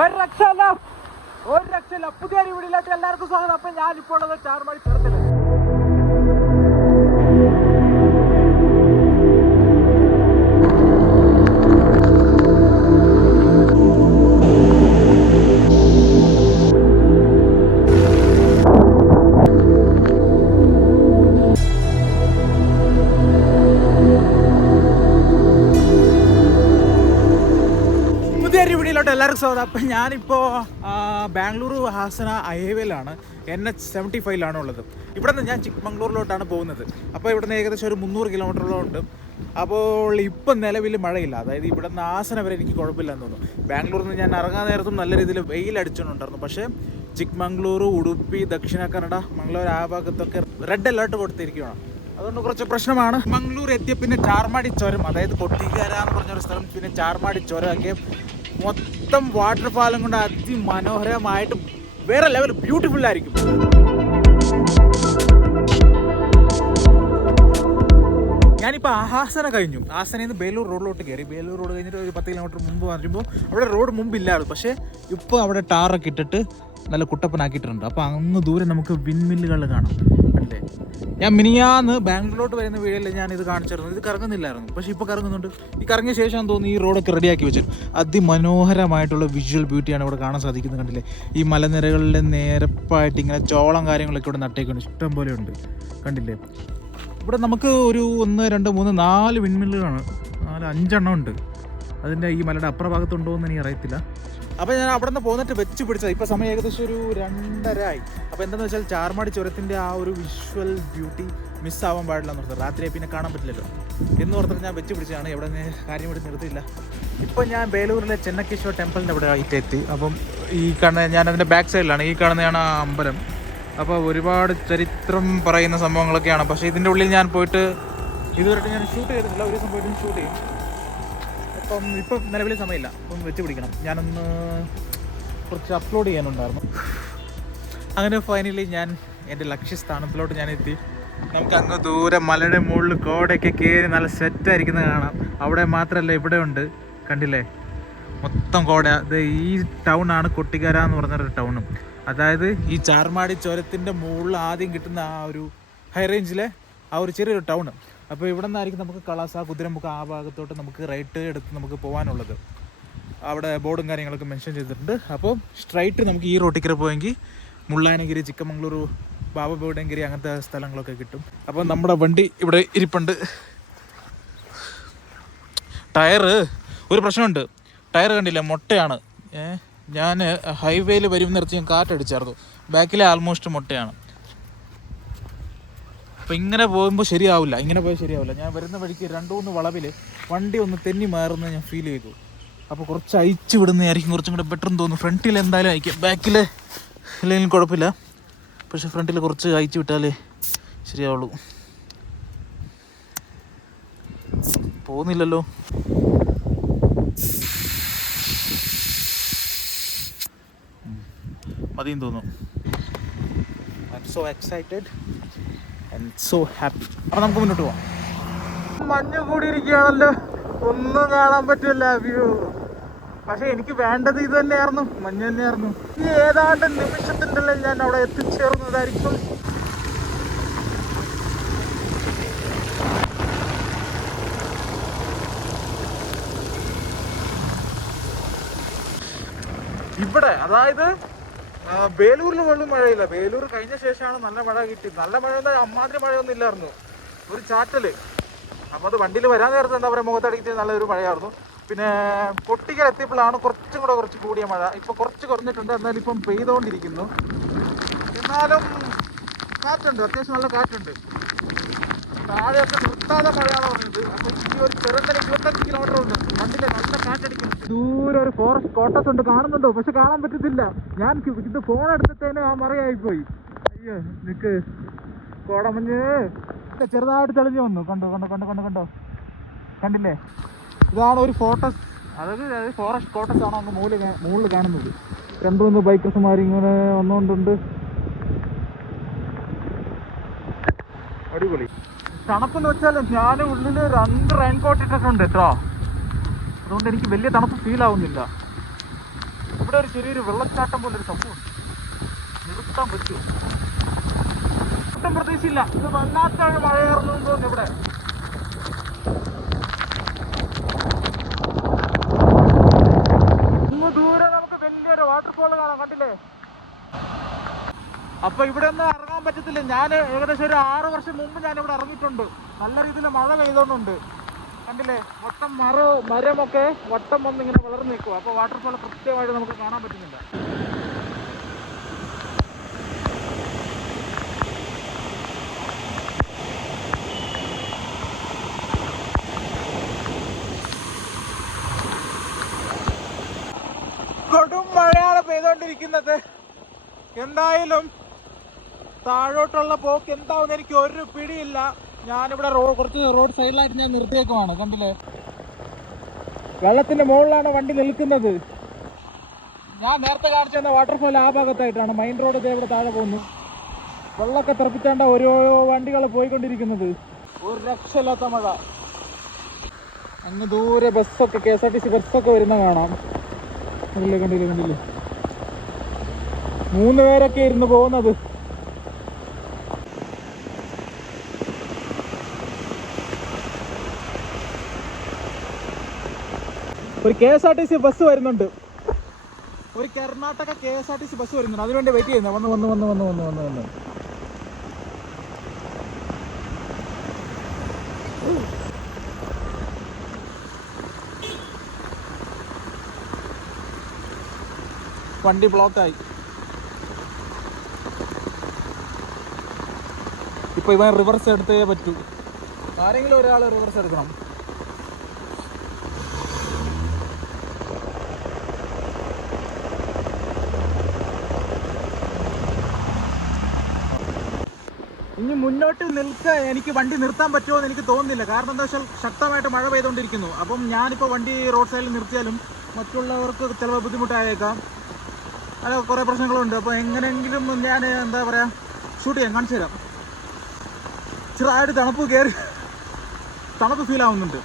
ഒരു രക്ഷയില്ല പുതിയൊരു വീഡിയോയിലേക്ക് എല്ലാവർക്കും സ്വാഗതം. അപ്പം ഞാനിപ്പോൾ ഉള്ളത് ചാർമാടി ചുരത്തില്. എല്ലാവർക്കും സ്വാഗതം. അപ്പം ഞാനിപ്പോൾ ബാംഗ്ലൂർ ഹാസന ഹൈവേയിലാണ്, NH75 ഉള്ളത്. ഇവിടെ നിന്ന് ഞാൻ ചിക്മംഗ്ലൂരിലോട്ടാണ് പോകുന്നത്. അപ്പോൾ ഇവിടെ നിന്ന് ഏകദേശം ഒരു 300 കിലോമീറ്ററോളം ഉണ്ട്. അപ്പോൾ ഇപ്പം നിലവിൽ മഴയില്ല, അതായത് ഇവിടെ നിന്ന് ഹാസന വരെ എനിക്ക് കുഴപ്പമില്ലെന്ന് തോന്നുന്നു. ബാംഗ്ലൂരിൽ നിന്ന് ഞാൻ ഇറങ്ങാൻ നേരത്തും നല്ല രീതിയിൽ വെയിലടിച്ചുകൊണ്ടുണ്ടായിരുന്നു. പക്ഷേ ചിക്മംഗ്ലൂർ, ഉടുപ്പി, ദക്ഷിണ കന്നഡ, മംഗളൂർ ആ ഭാഗത്തൊക്കെ റെഡ് അലേർട്ട് കൊടുത്തിരിക്കുകയാണ്. അതുകൊണ്ട് കുറച്ച് പ്രശ്നമാണ്. മംഗളൂർ എത്തിയ പിന്നെ ചാർമാടി ചുരം, അതായത് കൊട്ടിക്കര എന്ന് പറഞ്ഞൊരു സ്ഥലം, പിന്നെ ചാർമാടി ചുരമൊക്കെ മൊത്തം വാട്ടർഫാളും കൊണ്ട് അതിമനോഹരമായിട്ട് വേറെ ലെവൽ ബ്യൂട്ടിഫുൾ ആയിരിക്കും. ഞാനിപ്പോൾ ഹാസന കഴിഞ്ഞു. ഹാസനയിൽ നിന്ന് ബേലൂർ റോഡിലോട്ട് കയറി. ബേലൂർ റോഡ് കഴിഞ്ഞിട്ട് ഒരു 10 കിലോമീറ്റർ മുമ്പ് വരുമ്പോൾ അവിടെ റോഡ് മുമ്പില്ലായിരുന്നു, പക്ഷേ ഇപ്പോൾ അവിടെ ടാറൊക്കെ ഇട്ടിട്ട് നല്ല കുട്ടപ്പനാക്കിയിട്ടുണ്ട്. അപ്പോൾ അങ്ങ് ദൂരെ നമുക്ക് വിൻമില്ലുകൾ കാണാം. അല്ലേ, ഞാൻ മിനിയാന്ന് ബാംഗ്ലൂരിലോട്ട് വരുന്ന വീഡിയോയിൽ ഞാൻ ഇത് കാണിച്ചിരുന്നു. ഇത് കറങ്ങുന്നില്ലായിരുന്നു, പക്ഷേ ഇപ്പോൾ കറങ്ങുന്നുണ്ട്. ഈ കറങ്ങിയ ശേഷം തോന്നുന്നു ഈ റോഡൊക്കെ റെഡിയാക്കി വെച്ചിട്ട് അതിമനോഹരമായിട്ടുള്ള വിഷ്വൽ ബ്യൂട്ടിയാണ് ഇവിടെ കാണാൻ സാധിക്കുന്നത്. കണ്ടില്ലേ, ഈ മലനിരകളിലെ നേരപ്പായിട്ട് ഇങ്ങനെ ചോളം കാര്യങ്ങളൊക്കെ ഇവിടെ നട്ടേക്കുണ്ട്, ഇഷ്ടം പോലെ ഉണ്ട്. കണ്ടില്ലേ, ഇവിടെ നമുക്ക് ഒരു 1, 2, 3, 4 വിൻമില്ലുകളാണ്, 4-5 ഉണ്ട്. അതിൻ്റെ ഈ മലയുടെ അപ്പുറ ഭാഗത്തുണ്ടോ എന്ന് എനിക്ക് അറിയത്തില്ല. അപ്പോൾ ഞാൻ അവിടെ നിന്ന് പോന്നിട്ട് വെച്ച് പിടിച്ചത്. ഇപ്പോൾ സമയം ഏകദേശം ഒരു 2:30 ആയി. അപ്പോൾ എന്താണെന്ന് വെച്ചാൽ ചാർമാടി ചുരത്തിൻ്റെ ആ ഒരു വിഷ്വൽ ബ്യൂട്ടി മിസ്സാവാൻ പാടില്ല എന്ന് ഓർത്തത്. രാത്രിയെ പിന്നെ കാണാൻ പറ്റില്ലല്ലോ എന്ന് ഓർത്തിട്ട് ഞാൻ വെച്ച് പിടിച്ചതാണ്. എവിടെ കാര്യം ഇവിടെ നിർത്തിയില്ല. ഇപ്പോൾ ഞാൻ ബേലൂരിലെ ചെന്നക്കേശ്വർ ടെമ്പിളിൻ്റെ അവിടെ ആയിട്ട് എത്തി. അപ്പം ഈ കാണുന്ന ഞാൻ അതിൻ്റെ ബാക്ക് സൈഡിലാണ്, ഈ കാണുന്നതാണ് ആ അമ്പലം. അപ്പോൾ ഒരുപാട് ചരിത്രം പറയുന്ന സംഭവങ്ങളൊക്കെയാണ്. പക്ഷേ ഇതിൻ്റെ ഉള്ളിൽ ഞാൻ പോയിട്ട് ഇതുവരെ ഞാൻ ഷൂട്ട് ചെയ്തിട്ടില്ല. ഒരു ദിവസം പോയിട്ട് ഷൂട്ട് ചെയ്യും. ഇപ്പം നിലവിൽ സമയമില്ല, അപ്പം വെച്ച് പിടിക്കണം. ഞാനൊന്ന് കുറച്ച് അപ്ലോഡ് ചെയ്യാനുണ്ടായിരുന്നു. അങ്ങനെ ഫൈനലി ഞാൻ എൻ്റെ ലക്ഷ്യസ്ഥാനത്തിലോട്ട് ഞാൻ എത്തി. നമുക്ക് അങ്ങ് ദൂരെ മലയുടെ മുകളിൽ കോടയൊക്കെ കയറി നല്ല സെറ്റായിരിക്കുന്നത് കാണാം. അവിടെ മാത്രമല്ല, ഇവിടെ ഉണ്ട്, കണ്ടില്ലേ, മൊത്തം കോട. ഇത് ഈ ടൗണാണ് കൊട്ടിക്കര എന്ന് പറഞ്ഞൊരു ടൗണും. അതായത് ഈ ചാർമാടി ചുരത്തിൻ്റെ മുകളിൽ ആദ്യം കിട്ടുന്ന ആ ഒരു ഹൈ റേഞ്ചിലെ ആ ഒരു ചെറിയൊരു ടൗണ്. അപ്പോൾ ഇവിടെ നിന്നായിരിക്കും നമുക്ക് കളാസ, കുതിരമുക്ക് ആ ഭാഗത്തോട്ട് നമുക്ക് റൈറ്റ് എടുത്ത് നമുക്ക് പോകാനുള്ളത്. അവിടെ ബോർഡും കാര്യങ്ങളൊക്കെ മെൻഷൻ ചെയ്തിട്ടുണ്ട്. അപ്പോൾ സ്ട്രൈറ്റ് നമുക്ക് ഈ റോട്ടിൽ കയറി പോയെങ്കിൽ മുള്ളാനഗിരി, ചിക്കമംഗ്ലൂർ, ബാബബോഡൻഗിരി അങ്ങനത്തെ സ്ഥലങ്ങളൊക്കെ കിട്ടും. അപ്പോൾ നമ്മുടെ വണ്ടി ഇവിടെ ഇരിപ്പുണ്ട്. ഒരു പ്രശ്നമുണ്ട്, ടയർ കണ്ടില്ല, മൊട്ടയാണ്. ഞാൻ ഹൈവേയിൽ വരും നിർത്തി ഞാൻ കാറ്റടിച്ചായിരുന്നു. ബാക്കിലെ ആൾമോസ്റ്റ് മൊട്ടയാണ്. അപ്പോൾ ഇങ്ങനെ പോകുമ്പോൾ ശരിയാവില്ല, ഇങ്ങനെ പോയാൽ ശരിയാവില്ല. ഞാൻ വരുന്ന വഴിക്ക് 2-3 വളവിൽ വണ്ടി ഒന്ന് തെന്നി മാറുന്നത് ഞാൻ ഫീൽ ചെയ്തു. അപ്പോൾ കുറച്ച് അയച്ചു വിടുന്നതായിരിക്കും കുറച്ചും കൂടെ ബെറ്റർ എന്ന് തോന്നുന്നു. ഫ്രണ്ടിൽ എന്തായാലും അയക്കാം, ബാക്കിൽ ഇല്ലെങ്കിലും കുഴപ്പമില്ല, പക്ഷെ ഫ്രണ്ടിൽ കുറച്ച് അയച്ചു വിട്ടാലേ ശരിയാവുള്ളൂ. പോകുന്നില്ലല്ലോ. മതിയെന്ന് തോന്നുന്നു. I M so excited and so happy. അപ്പോൾ നമുക്ക് മുന്നോട്ട് പോവാം. മഞ്ഞ് കൂടിയിരിക്കുകയാണല്ലോ, ഒന്നും കാണാൻ പറ്റില്ല വ്യൂ. പക്ഷെ എനിക്ക് വേണ്ടത് ഇത് തന്നെയായിരുന്നു, മഞ്ഞ് തന്നെയായിരുന്നു. ഈ ഏതാണ്ട് നിമിഷത്തിൻ്റെ ഞാൻ അവിടെ എത്തിച്ചേർന്നതായിരിക്കും. ഇവിടെ അതായത് ബേലൂരിൽ വെള്ളം മഴയില്ല. ബേലൂർ കഴിഞ്ഞ ശേഷമാണ് നല്ല മഴ കിട്ടി. നല്ല മഴ എന്താ, അമ്മാതിരി മഴയൊന്നും ഇല്ലായിരുന്നു, ഒരു ചാറ്റൽ. അപ്പോൾ അത് വണ്ടിയിൽ വരാൻ നേരത്തെ എന്താ പറയുക, മുഖത്തടിക്കിട്ട് നല്ലൊരു മഴയായിരുന്നു. പിന്നെ കൊട്ടിക്കൽ എത്തിയപ്പോഴാണ് കുറച്ച് കൂടിയ മഴ. ഇപ്പോൾ കുറച്ച് കുറഞ്ഞിട്ടുണ്ട്, എന്നാലും ഇപ്പം പെയ്തുകൊണ്ടിരിക്കുന്നു. എന്നാലും കാറ്റുണ്ട്, അത്യാവശ്യം നല്ല കാറ്റുണ്ട്. താഴെയൊക്കെ നിർത്താതെ മഴയാണ് പറഞ്ഞത്. അപ്പോൾ ഈ ഒരു ചെറുതല 25 കിലോമീറ്റർ ഉണ്ട്, വണ്ടിയിൽ നല്ല കാറ്റടിക്കുന്നു. ദൂരെ ഒരു ഫോറസ്റ്റ് കോട്ടസ് ഉണ്ട്, കാണുന്നുണ്ടോ? പക്ഷെ കാണാൻ പറ്റത്തില്ല. ഞാൻ ഇത് ഫോൺ എടുത്തിട്ടേനെ ആ മറയായിപ്പോയി. അയ്യോ, നിക്ക്, കോടമഞ്ഞ് ചെറുതായിട്ട് തെളിഞ്ഞു വന്നു. കണ്ടോ, കണ്ടില്ലേ? ഇതാണ് ഒരു ഫോട്ടോസ്, അതായത് ഫോറസ്റ്റ് കോട്ടസ് ആണ് അങ്ങ് മുകളിൽ കാണുന്നത്. 2-3 ബൈക്കർസുമാർ ഇങ്ങനെ വന്നുകൊണ്ടുണ്ട്. അടിപൊളി. തണുപ്പെന്ന് വെച്ചാൽ ഞാൻ ഉള്ളിൽ 2 റെയിൻ കോട്ട് ഇട്ടിട്ടുണ്ട് കേട്ടോ. അതുകൊണ്ട് എനിക്ക് വലിയ തണുപ്പ് ഫീൽ ആവുന്നില്ല. ഇവിടെ ഒരു ചെറിയൊരു വെള്ളച്ചാട്ടം പോലെ ഒരു സംഭവം നിർത്താൻ പറ്റുമോ? ഒട്ടും പ്രതീക്ഷയില്ല. ഇത് വല്ലാത്ത മഴയായിരുന്നു തോന്നുന്നു. ഇവിടെ ദൂരെ നമുക്ക് വലിയൊരു വാട്ടർഫോൾ കാണാം, കണ്ടില്ലേ? അപ്പൊ ഇവിടെ ഒന്നും ഇറങ്ങാൻ പറ്റത്തില്ല. ഞാൻ ഏകദേശം ഒരു 6 വർഷം മുമ്പ് ഞാനിവിടെ ഇറങ്ങിയിട്ടുണ്ട്. നല്ല രീതിയിൽ മഴ പെയ്തോണ്ടുണ്ട്. കണ്ടില്ലേ, മൊത്തം മരമൊക്കെ വട്ടം വന്ന് ഇങ്ങനെ വളർന്നു നിൽക്കുക. അപ്പോൾ വാട്ടർഫോൾ കൃത്യമായിട്ട് നമുക്ക് കാണാൻ പറ്റുന്നില്ല. കൊടും മഴയാണ് പെയ്തോണ്ടിരിക്കുന്നത്. എന്തായാലും താഴോട്ടുള്ള പോക്ക് എന്താവുന്ന എനിക്ക് ഒരു പിടിയില്ല. ഞാനിവിടെ കുറച്ച് റോഡ് സൈഡിലായിട്ട് ഞാൻ നിർത്തിയേക്കുവാണ്. കണ്ടില്ലേ, വെള്ളത്തിന്റെ മുകളിലാണ് വണ്ടി നിൽക്കുന്നത്. ഞാൻ നേരത്തെ കാണിച്ചു തന്ന വാട്ടർഫോൾ ആ ഭാഗത്തായിട്ടാണ്. മെയിൻ റോഡ് ഇവിടെ താഴെ പോകുന്നു. വെള്ളമൊക്കെ തെറിപ്പിച്ചാണ്ട ഓരോ വണ്ടികൾ പോയിക്കൊണ്ടിരിക്കുന്നത്. ഒരു രക്ഷയില്ലാത്ത മഴ. അങ്ങ് ദൂരെ ബസ്സൊക്കെ KSRTC ബസ്സൊക്കെ വരുന്ന കാണാം. കണ്ടില്ലേ കണ്ടില്ലേ കണ്ടില്ലേ, 3 പേരൊക്കെ ഇരുന്ന് പോകുന്നത്. ഒരു KSRTC ബസ് വരുന്നുണ്ട്. ഒരു കർണാടക KSRTC ബസ് വരുന്നുണ്ട്. അതിനുവേണ്ടി വെയിറ്റ് ചെയ്യുന്നത്. വന്ന് വന്ന് വന്ന് വന്ന് വന്ന് വന്ന് വന്ന് വണ്ടി ബ്ലോക്കായി. ഇപ്പൊ ഇവൻ റിവേഴ്സ് എടുത്തേ പറ്റൂ. ആരെങ്കിലും ഒരാൾ റിവേഴ്സ് എടുക്കണം. ഇനി മുന്നോട്ട് നിൽക്കാൻ എനിക്ക് വണ്ടി നിർത്താൻ പറ്റുമോ എന്ന് എനിക്ക് തോന്നുന്നില്ല. കാരണം എന്താ വെച്ചാൽ ശക്തമായിട്ട് മഴ പെയ്തുകൊണ്ടിരിക്കുന്നു. അപ്പം ഞാനിപ്പോൾ വണ്ടി റോഡ് സൈഡിൽ നിർത്തിയാലും മറ്റുള്ളവർക്ക് ചിലപ്പോൾ ബുദ്ധിമുട്ടായേക്കാം. അല്ല, കുറേ പ്രശ്നങ്ങളുണ്ട്. അപ്പോൾ എങ്ങനെയെങ്കിലും ഞാൻ എന്താ പറയുക, ഷൂട്ട് ചെയ്യാൻ കാണിച്ചു തരാം. ചെറുതായിട്ട് തണുപ്പ് ഫീൽ ആവുന്നുണ്ട്.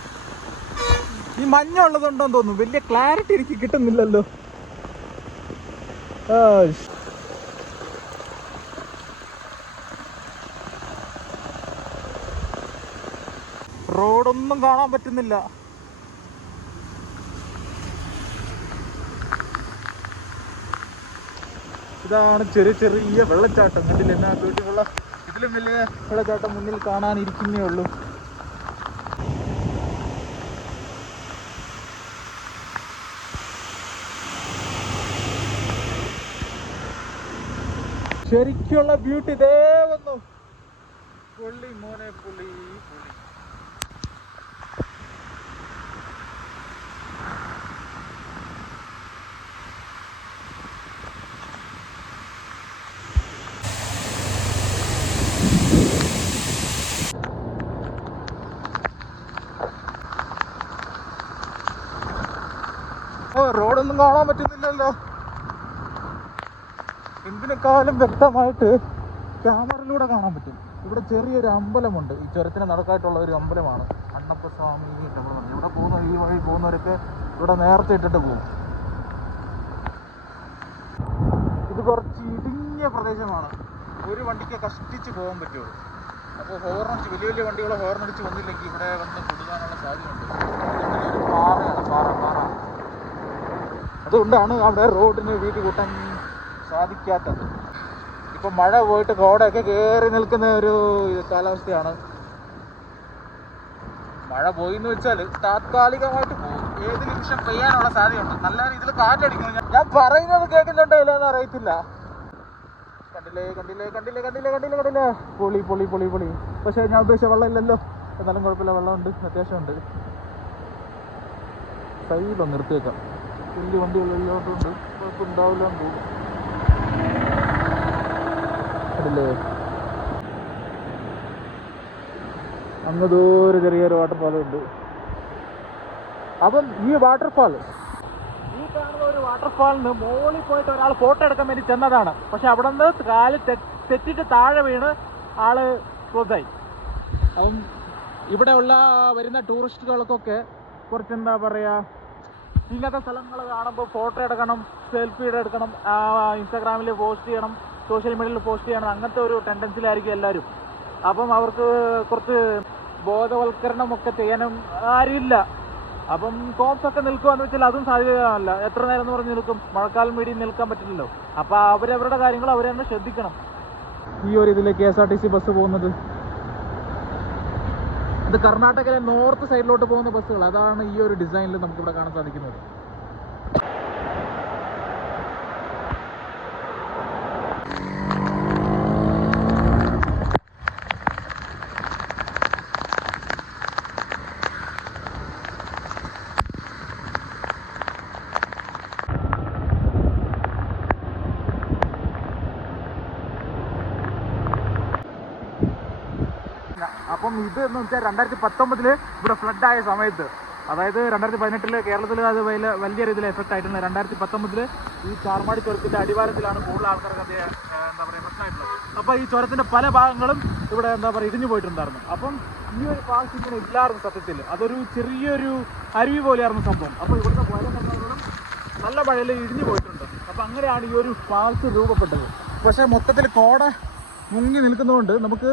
ഈ മഞ്ഞ ഉള്ളതുണ്ടോന്ന് തോന്നുന്നു. വലിയ ക്ലാരിറ്റി എനിക്ക് കിട്ടുന്നില്ലല്ലോ. റോഡൊന്നും കാണാൻ പറ്റുന്നില്ല. ഇതാണ് ചെറിയ ചെറിയ വെള്ളച്ചാട്ടം. കണ്ടില്ല എന്നാ ബ്യൂട്ടിഫുള്ള. ഇതിലും വലിയ വെള്ളച്ചാട്ടം മുന്നിൽ കാണാനിരിക്കുന്നേ ഉള്ളൂ. ശരിക്കുള്ള ബ്യൂട്ടി ഇതേ വന്നു. പുള്ളി മോനെ പുള്ളി പുള്ളി. റോഡൊന്നും കാണാൻ പറ്റുന്നില്ലല്ലോ. എന്തിനേക്കാളും വ്യക്തമായിട്ട് ക്യാമറയിലൂടെ കാണാൻ പറ്റും. ഇവിടെ ചെറിയൊരു അമ്പലമുണ്ട്. ഈ ചുരത്തിന് നടക്കായിട്ടുള്ള ഒരു അമ്പലമാണ് അണ്ണപ്പസ്വാമി ടെമ്പിൾ. ഇവിടെ പോകുന്ന ഈ വഴി പോകുന്നവരൊക്കെ ഇവിടെ നേരത്തെ ഇട്ടിട്ട് പോകും. ഇത് കുറച്ച് ഇടുങ്ങിയ പ്രദേശമാണ്. ഒരു വണ്ടിക്ക് കഷ്ടിച്ച് പോകാൻ പറ്റുള്ളൂ. അപ്പോൾ ഹോർണടിച്ച് വലിയ വലിയ വണ്ടികളെ ഹോർണടിച്ച് വന്നില്ലെങ്കിൽ ഇവിടെ വന്ന് കൊടുക്കാനുള്ള സാധ്യതയുണ്ട്. ഒരു പാറയാണ്, പാറ. അതുകൊണ്ടാണ് അവിടെ റോഡിന് വീതി കൂട്ടാൻ സാധിക്കാത്തത്. ഇപ്പം മഴ പോയിട്ട് റോഡൊക്കെ കയറി നിൽക്കുന്ന ഒരു കാലാവസ്ഥയാണ്. മഴ പോയി എന്ന് വെച്ചാൽ താത്കാലികമായിട്ട് പോകും. ഏത് നിമിഷം പെയ്യാനുള്ള സാധ്യതയുണ്ട്. നല്ല രീതിയിൽ കാറ്റടിക്കുന്നു. ഞാൻ പറയുന്നത് കേൾക്കുന്നുണ്ടോ ഇല്ലെന്ന് അറിയത്തില്ല. കണ്ടില്ലേ പൊളി. പക്ഷേ ഞാൻ ഉദ്ദേശിച്ച വെള്ളം ഇല്ലല്ലോ. എന്നാലും കുഴപ്പമില്ല, വെള്ളമുണ്ട്, അത്യാവശ്യമുണ്ട്. സൈഡിലൊന്ന് നിർത്തിയേക്കാം. വലിയ വണ്ടികളെല്ലാത്തുണ്ട്, കുഴപ്പമുണ്ടാവില്ല എന്ന് തോന്നുന്നു. കണ്ടില്ലേ, അങ്ങ് ദൂരെ ചെറിയൊരു വാട്ടർഫാൾ ഉണ്ട്. അപ്പം ഈ കാണുന്ന ഒരു വാട്ടർഫാളിന് മുകളിൽ പോയിട്ട് ഒരാൾ ഫോട്ടോ എടുക്കാൻ വേണ്ടി ചെന്നതാണ്. പക്ഷെ അവിടെ നിന്ന് കാല് തെറ്റിട്ട് താഴെ വീണ് ആള് ക്ലോസായി. അപ്പം ഇവിടെ വരുന്ന ടൂറിസ്റ്റുകൾക്കൊക്കെ കുറച്ച് എന്താ പറയുക, ഇങ്ങനത്തെ സ്ഥലങ്ങൾ കാണുമ്പോൾ ഫോട്ടോ എടുക്കണം, സെൽഫി എടുക്കണം, ഇൻസ്റ്റാഗ്രാമിൽ പോസ്റ്റ് ചെയ്യണം, സോഷ്യൽ മീഡിയയിൽ പോസ്റ്റ് ചെയ്യണം, അങ്ങനത്തെ ഒരു ടെൻഡൻസിയിലായിരിക്കും എല്ലാവരും. അപ്പം അവർക്ക് കുറച്ച് ബോധവൽക്കരണമൊക്കെ ചെയ്യാനും ആരുമില്ല. അപ്പം കോപ്സ് ഒക്കെ നിൽക്കുകയെന്ന് വെച്ചാൽ അതും സാധ്യതയല്ല. എത്ര നേരം എന്ന് പറഞ്ഞ് നിൽക്കും? മഴക്കാലം വേണ്ടി നിൽക്കാൻ പറ്റില്ലല്ലോ. അപ്പോൾ അവരവരുടെ കാര്യങ്ങൾ അവർ തന്നെ ശ്രദ്ധിക്കണം. ഈ ഒരു ഇതിൽ KSRTC ബസ് പോകുന്നത്, ഇത് കർണാടകയിലെ നോർത്ത് സൈഡിലോട്ട് പോകുന്ന ബസ്സുകൾ. അതാണ് ഈ ഒരു ഡിസൈനിൽ നമുക്കിവിടെ കാണാൻ സാധിക്കുന്നത്. അപ്പം ഇത് എന്ന് വെച്ചാൽ 2019 ഇവിടെ ഫ്ലഡായ സമയത്ത്, അതായത് 2018 കേരളത്തിൽ അത് വലിയ രീതിയിൽ എഫക്റ്റ് ആയിട്ടുണ്ട്. 2019 ഈ ചാർമാടി ചുരത്തിൻ്റെ അടിവാരത്തിലാണ് കൂടുതൽ ആൾക്കാർക്ക് അത് എന്താ പറയുക പ്രശ്നമായിട്ടുള്ളത്. അപ്പോൾ ഈ ചുരത്തിൻ്റെ പല ഭാഗങ്ങളും ഇവിടെ എന്താ പറയുക ഇടിഞ്ഞു പോയിട്ടുണ്ടായിരുന്നു. അപ്പം ഈ ഒരു പാൽസ് ഇങ്ങനെ ഇല്ലായിരുന്നു സത്യത്തിൽ. അതൊരു ചെറിയൊരു അരുവി പോലെയായിരുന്നു സംഭവം. അപ്പോൾ ഇവിടുത്തെ പല സ്ഥലങ്ങളും നല്ല മഴയിൽ ഇടിഞ്ഞു പോയിട്ടുണ്ട്. അപ്പോൾ അങ്ങനെയാണ് ഈ ഒരു പാൽസ് രൂപപ്പെട്ടത്. പക്ഷേ മൊത്തത്തിൽ കോട മുങ്ങി നിൽക്കുന്നതുകൊണ്ട് നമുക്ക്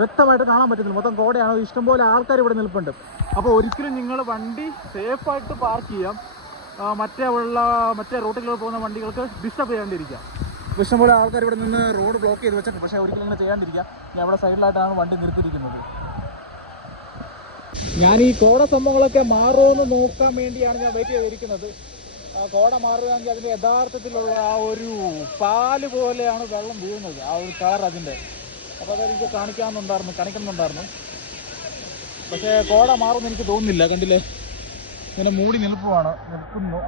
വ്യക്തമായിട്ട് കാണാൻ പറ്റുന്നില്ല. മൊത്തം കോടയാണ്. ഇഷ്ടംപോലെ ആൾക്കാർ ഇവിടെ നിൽപ്പുണ്ട്. അപ്പോൾ ഒരിക്കലും നിങ്ങൾ വണ്ടി സേഫായിട്ട് പാർക്ക് ചെയ്യാം. മറ്റേ റൂട്ടിലൂടെ പോകുന്ന വണ്ടികൾക്ക് ഡിസ്റ്റർബ് ചെയ്യാണ്ടിരിക്കുക. ഇഷ്ടംപോലെ ആൾക്കാർ ഇവിടെ നിന്ന് റോഡ് ബ്ലോക്ക് ചെയ്ത് വെച്ചിട്ടുണ്ട്. പക്ഷേ ഒരിക്കലും ഇങ്ങനെ ചെയ്യാണ്ടിരിക്കുക. ഞാൻ അവിടെ സൈഡിലായിട്ടാണ് വണ്ടി നിർത്തിയിരിക്കുന്നത്. ഞാൻ ഈ കോട സംഭവങ്ങളൊക്കെ മാറുമെന്ന് നോക്കാൻ വേണ്ടിയാണ് ഞാൻ വെയിറ്റ് ചെയ്തിരിക്കുന്നത്. കോട മാറുകയാണെങ്കിൽ അതിൻ്റെ യഥാർത്ഥത്തിലുള്ള ആ ഒരു പാല് പോലെയാണ് വെള്ളം വീഴുന്നത്, ആ ഒരു കളർ അതിൻ്റെ. അപ്പോൾ അതെനിക്ക് കാണിക്കണമെന്നുണ്ടായിരുന്നു. പക്ഷേ കോട മാറുമെന്ന് എനിക്ക് തോന്നുന്നില്ല. കണ്ടില്ലേ, ഇങ്ങനെ മൂടി നിൽക്കുന്നു.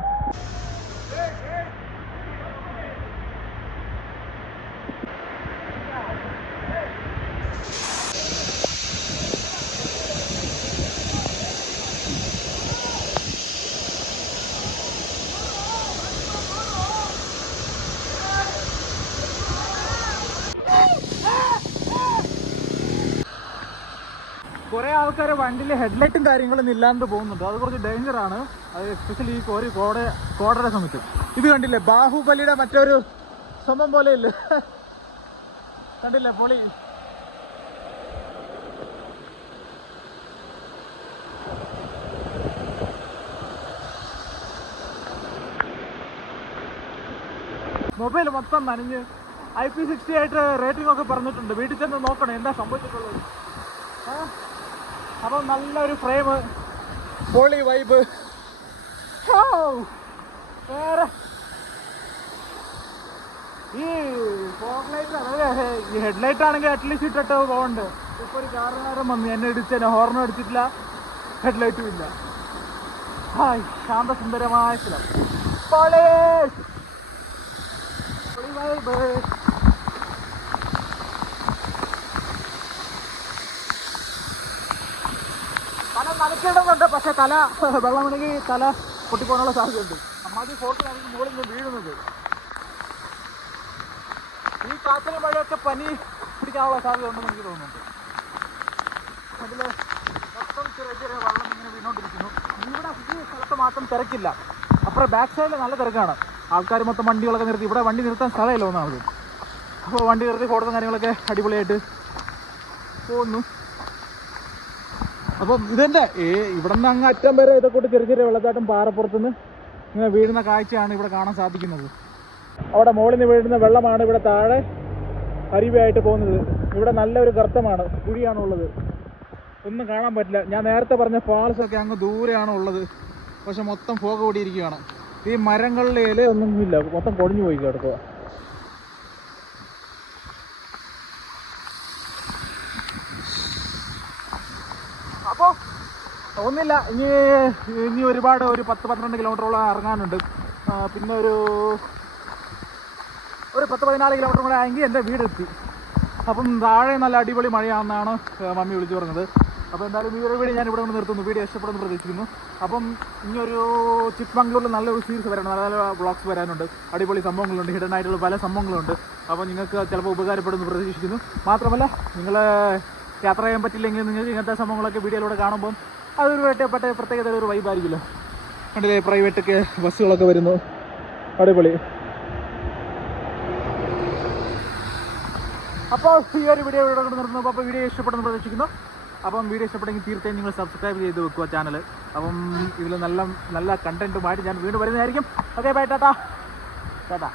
കുറേ ആൾക്കാർ വണ്ടിയിൽ ഹെഡ്ലൈറ്റും കാര്യങ്ങളൊന്നും ഇല്ലാണ്ട് പോകുന്നുണ്ട്. അത് കുറച്ച് ഡേഞ്ചറാണ്. അത് എസ്പെഷ്യലി ഈ കോടയുടെ സമയത്ത്. ഇത് കണ്ടില്ലേ, ബാഹുബലിയുടെ മറ്റൊരു സംഭവം പോലെ ഇല്ലേ, കണ്ടില്ലേ പൊളി. മൊബൈൽ മൊത്തം നനഞ്ഞ് IP68 റേറ്റിംഗ് ഒക്കെ പറഞ്ഞിട്ടുണ്ട്. വീട്ടിൽ ചെന്ന് നോക്കണം എന്താ സംഭവിച്ചിട്ടുള്ളത്. അപ്പം നല്ലൊരു ഫ്രെയിം, പൊളി വൈബ്. വേറെ ഈ ഫോഗ് ലൈറ്റ്, അതായത് ഈ ഹെഡ്ലൈറ്റ് ആണെങ്കിൽ അറ്റ്ലീസ്റ്റ് ഇട്ടിട്ട് പോകണ്ട്. ഇപ്പോൾ ഒരു കാറുകാരൻ വന്നു എന്നെ ഇടിച്ചതിന്, ഹോർണും അടിച്ചിട്ടില്ല, ഹെഡ്ലൈറ്റും ഇല്ല. ഹായ്, ശാന്തസുന്ദരമായ സ്ഥലം. പൊളി വൈബ്. തല നനയ്ക്കേണ്ടതുണ്ട്, പക്ഷെ തല വെള്ളമുണ്ടെങ്കിൽ തല പൊട്ടിപ്പോകാനുള്ള സാധ്യതയുണ്ട്. അമ്മാതി ഫോട്ടോയാണെങ്കിൽ മുകളിൽ നിന്ന് വീഴുന്നത്. ഈ കാറ്റിന് മഴയൊക്കെ പനി പിടിക്കാനുള്ള സാധ്യത ഉണ്ടെന്ന് എനിക്ക് തോന്നുന്നുണ്ട്. അതിൽ മൊത്തം ചെറിയ ചെറിയ വെള്ളം ഇങ്ങനെ വീണോണ്ടിരിക്കുന്നു. ഇവിടെ ഈ സ്ഥലത്ത് മാത്രം തിരക്കില്ല, അപ്പുറം ബാക്ക് സൈഡിൽ നല്ല തിരക്കാണ്. ആൾക്കാർ മൊത്തം വണ്ടികളൊക്കെ നിർത്തി. ഇവിടെ വണ്ടി നിർത്താൻ സ്ഥലമില്ല ഒന്നാമത്. അപ്പോൾ വണ്ടി നിർത്തി ഫോട്ടോ കാര്യങ്ങളൊക്കെ അടിപൊളിയായിട്ട് പോകുന്നു. അപ്പം ഇതെൻ്റെ ഇവിടെ നിന്ന് അങ്ങ് അറ്റം വരെ ഇതൊക്കെ കൂട്ടി ചെറിയ ചെറിയ വെള്ളച്ചാട്ടം പാറപ്പുറത്തുനിന്ന് ഇങ്ങനെ വീഴുന്ന കാഴ്ചയാണ് ഇവിടെ കാണാൻ സാധിക്കുന്നത്. അവിടെ മുകളിൽ നിന്ന് വീഴുന്ന വെള്ളമാണ് ഇവിടെ താഴെ അരുവിയായിട്ട് പോകുന്നത്. ഇവിടെ നല്ലൊരു ഗർത്തമാണ്, കുഴിയാണുള്ളത്, ഒന്നും കാണാൻ പറ്റില്ല. ഞാൻ നേരത്തെ പറഞ്ഞ ഫാൾസൊക്കെ അങ്ങ് ദൂരെയാണ് ഉള്ളത്. പക്ഷെ മൊത്തം ഫോഗ് കൂടിയിരിക്കുകയാണ്. ഈ മരങ്ങളിലെ ഇല ഒന്നുമില്ല, മൊത്തം പൊടിഞ്ഞു പോയി കിടക്കുക. അപ്പോൾ ഒന്നില്ല, ഇനി ഒരുപാട് ഒരു 10-12 കിലോമീറ്ററോളം ഇറങ്ങാനുണ്ട്. പിന്നെ ഒരു 10-14 കിലോമീറ്റർ കൂടെ ആയെങ്കിൽ എൻ്റെ വീടെത്തി. അപ്പം താഴെ നല്ല അടിപൊളി മഴയാണെന്നാണ് മമ്മി വിളിച്ചു പറഞ്ഞത്. അപ്പോൾ എന്തായാലും ഈ ഒരു വീഡിയോ ഞാൻ ഇവിടെ നിന്ന് നിർത്തുന്നു. വീഡിയോ ഇഷ്ടപ്പെടുന്നു പ്രതീക്ഷിക്കുന്നു. അപ്പം ഇനിയൊരു ചിക്മംഗ്ലൂരിൽ നല്ലൊരു സീരീസ് വരാനുണ്ട്, നല്ല നല്ല വ്ളോഗ്സ് വരാനുണ്ട്. അടിപൊളി സംഭവങ്ങളുണ്ട്, ഹിഡൻ ആയിട്ടുള്ള പല സംഭവങ്ങളുണ്ട്. അപ്പോൾ നിങ്ങൾക്ക് ചിലപ്പോൾ ഉപകാരപ്പെടുന്നു പ്രതീക്ഷിക്കുന്നു. മാത്രമല്ല, നിങ്ങൾ യാത്ര ചെയ്യാൻ പറ്റില്ലെങ്കിൽ നിങ്ങൾക്ക് ഇങ്ങനത്തെ സംഭവങ്ങളൊക്കെ വീഡിയോയിലൂടെ കാണുമ്പം അതൊരു പ്രത്യേകത ഒരു വൈബായിരിക്കുമല്ലോ. കണ്ടില്ലേ പ്രൈവറ്റ് ബസ്സുകളൊക്കെ വരുന്നു, അടിപൊളി. അപ്പോൾ ഈ ഒരു വീഡിയോ ഇവിടെ നിർത്തുന്നു. അപ്പോൾ വീഡിയോ ഇഷ്ടപ്പെടുന്നു പ്രതീക്ഷിക്കുന്നു. അപ്പം വീഡിയോ ഇഷ്ടപ്പെട്ടെങ്കിൽ തീർച്ചയായും നിങ്ങൾ സബ്സ്ക്രൈബ് ചെയ്ത് വെക്കുക ചാനൽ. അപ്പം ഇതിൽ നല്ല നല്ല കണ്ടൻറ്റുമായിട്ട് ഞാൻ വീണ്ടും വരുന്നതായിരിക്കും. Okay bye, Tata Tata.